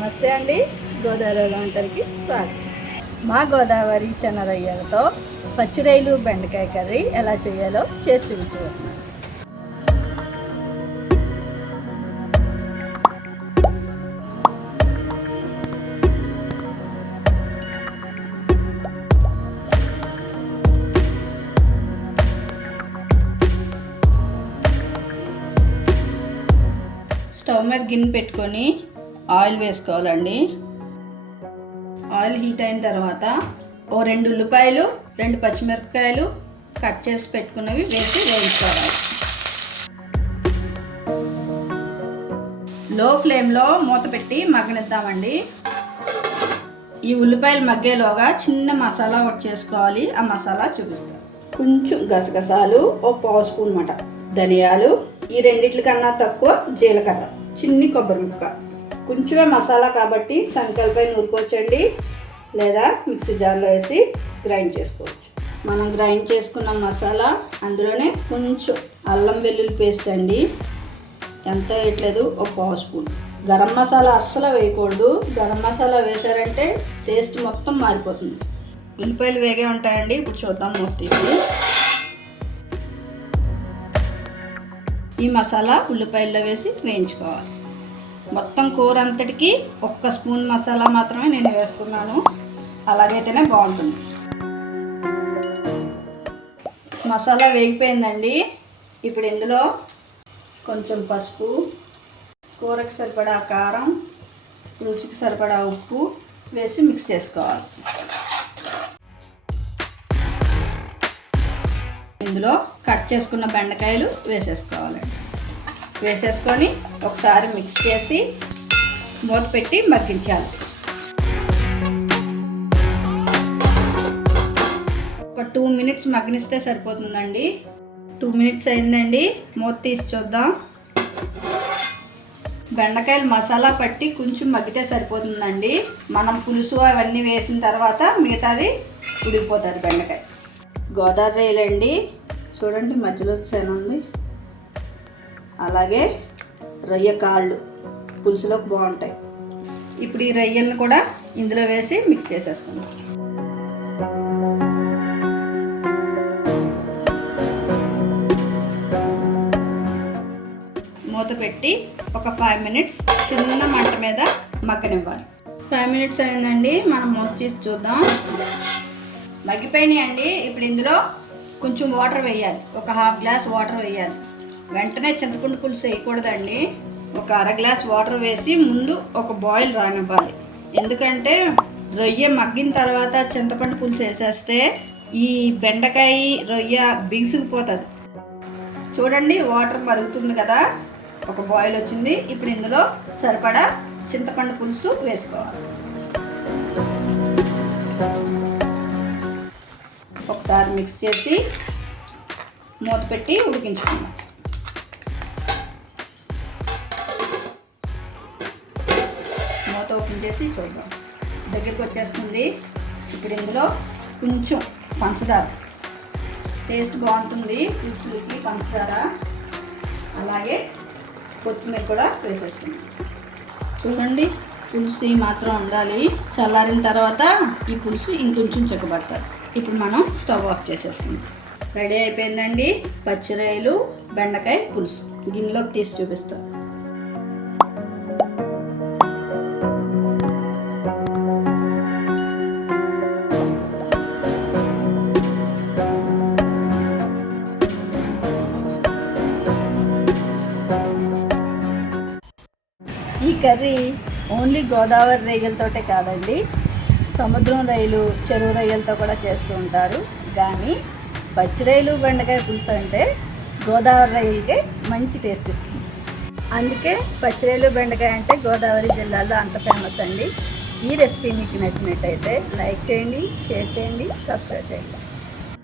నమస్తే అండి. గోదావరి వంటలకి స్వాగతం. మా గోదావరి చెనరయ్యలతో పచ్చిరైలు బెండకాయ కర్రీ ఎలా చేయాలో చేసి చూపించుకుంటున్నాను స్టవ్ మీద గిన్నె పెట్టుకొని ఆయిల్ వేసుకోవాలండి. ఆయిల్ హీట్ అయిన తర్వాత ఓ రెండు ఉల్లిపాయలు రెండు పచ్చిమిరపకాయలు కట్ చేసి పెట్టుకున్నవి వేసి వేయించుకోవాలి. లో ఫ్లేమ్లో మూత పెట్టి మగ్గనిద్దామండి. ఈ ఉల్లిపాయలు మగ్గేలోగా చిన్న మసాలా ఒకటి చేసుకోవాలి. ఆ మసాలా చూపిస్తాను కొంచెం గసగసాలు ఓ పావు స్పూన్ మాట ధనియాలు ఈ రెండిట్ల కన్నా తక్కువ జీలకర్ర చిన్ని కొబ్బరి ముక్క. కొంచెమే మసాలా కాబట్టి సంకల్పై నూరుకోవచ్చండి. లేదా మిక్సీ జార్లో వేసి గ్రైండ్ చేసుకోవచ్చు. మనం గ్రైండ్ చేసుకున్న మసాలా అందులోనే కొంచెం అల్లం వెల్లుల్లి పేస్ట్ అండి. ఎంత వేయట్లేదు? ఒక పావు స్పూన్. గరం మసాలా అస్సలు వేయకూడదు. గరం మసాలా వేసారంటే టేస్ట్ మొత్తం మారిపోతుంది. ఉల్లిపాయలు వేగే ఉంటాయండి. ఇప్పుడు చూద్దాం మూత ఈ మసాలా ఉల్లిపాయల్లో వేసి వేయించుకోవాలి. మొత్తం కూర అంతటికి ఒక్క స్పూన్ మసాలా మాత్రమే నేను వేస్తున్నాను. అలాగైతేనే బాగుంటుంది. మసాలా వేగిపోయిందండి. ఇప్పుడు ఇందులో కొంచెం పసుపు కూరకు సరిపడా కారం రుచికి సరిపడా ఉప్పు వేసి మిక్స్ చేసుకోవాలి. ఇందులో కట్ చేసుకున్న బెండకాయలు వేసేసుకోవాలండి. వేసేసుకొని ఒకసారి మిక్స్ చేసి మూత పెట్టి మగ్గించాలి. ఒక టూ మినిట్స్ మగ్గనిస్తే సరిపోతుందండి. టూ మినిట్స్ అయిందండి. మూత తీసి చూద్దాం. బెండకాయలు మసాలా పట్టి కొంచెం మగ్గితే సరిపోతుందండి. మనం పులుసు అవన్నీ వేసిన తర్వాత మిగతాది ఉడికిపోతుంది బెండకాయ. గోదావరి రైలండి. చూడండి మధ్యలో శన ఉంది అలాగే రొయ్య కాళ్ళు పులుసులోకి బాగుంటాయి. ఇప్పుడు ఈ రొయ్యలను కూడా ఇందులో వేసి మిక్స్ చేసేసుకుందాం. మూత పెట్టి ఒక ఫైవ్ మినిట్స్ చిన్న మంట మీద మగ్గనివ్వాలి. ఫైవ్ మినిట్స్ అయిందండి మనం మూత తీసి చూద్దాం. మగ్గిపోయినాయి అండి ఇప్పుడు ఇందులో కొంచెం వాటర్ వేయాలి. ఒక హాఫ్ గ్లాస్ వాటర్ వేయాలి. వెంటనే చింతపండు పులుసు వేయకూడదండి. ఒక అర గ్లాస్ వాటర్ వేసి ముందు ఒక బాయిల్ రానివ్వాలి. ఎందుకంటే రొయ్య మగ్గిన తర్వాత చింతపండు పులుసు వేసేస్తే ఈ బెండకాయ రొయ్య బిగుసుకుపోతుంది. చూడండి వాటర్ మరుగుతుంది కదా. ఒక బాయిల్ వచ్చింది. ఇప్పుడు ఇందులో సరిపడా చింతపండు పులుసు వేసుకోవాలి. ఒకసారి మిక్స్ చేసి మూత పెట్టి ఉడికించుకుందాం. చేసి చూద్దాం. దగ్గరికి వచ్చేస్తుంది. ఇప్పుడు ఇందులో కొంచెం పంచదార. టేస్ట్ బాగుంటుంది. పులుసులకి పంచదార. అలాగే కొత్తిమీర కూడా వేసేసుకుందాం. చూడండి పులుసు మాత్రం ఉండాలి. చల్లారిన తర్వాత ఈ పులుసు ఇంకొంచెం చెక్కబడతారు ఇప్పుడు మనం స్టవ్ ఆఫ్ చేసేసుకుందాం. రెడీ అయిపోయిందండి. పచ్చిరాయలు బెండకాయ పులుసు. గిన్నెలోకి తీసి చూపిస్తాం. ఈ కర్రీ ఓన్లీ గోదావరి రొయ్యలతోటే కాదండి. సముద్రం రైలు చెరువు రొయ్యలతో కూడా చేస్తూ ఉంటారు. కానీ పచ్చి రైలు బెండకాయ పులుసు అంటే గోదావరి రొయ్యలకే మంచి టేస్ట్ ఇస్తుంది అందుకే పచ్చిరేలు బెండకాయ అంటే గోదావరి జిల్లాలో అంత ఫేమస్ అండి. ఈ రెసిపీ మీకు నచ్చినట్టయితే లైక్ చేయండి షేర్ చేయండి సబ్స్క్రైబ్ చేయండి.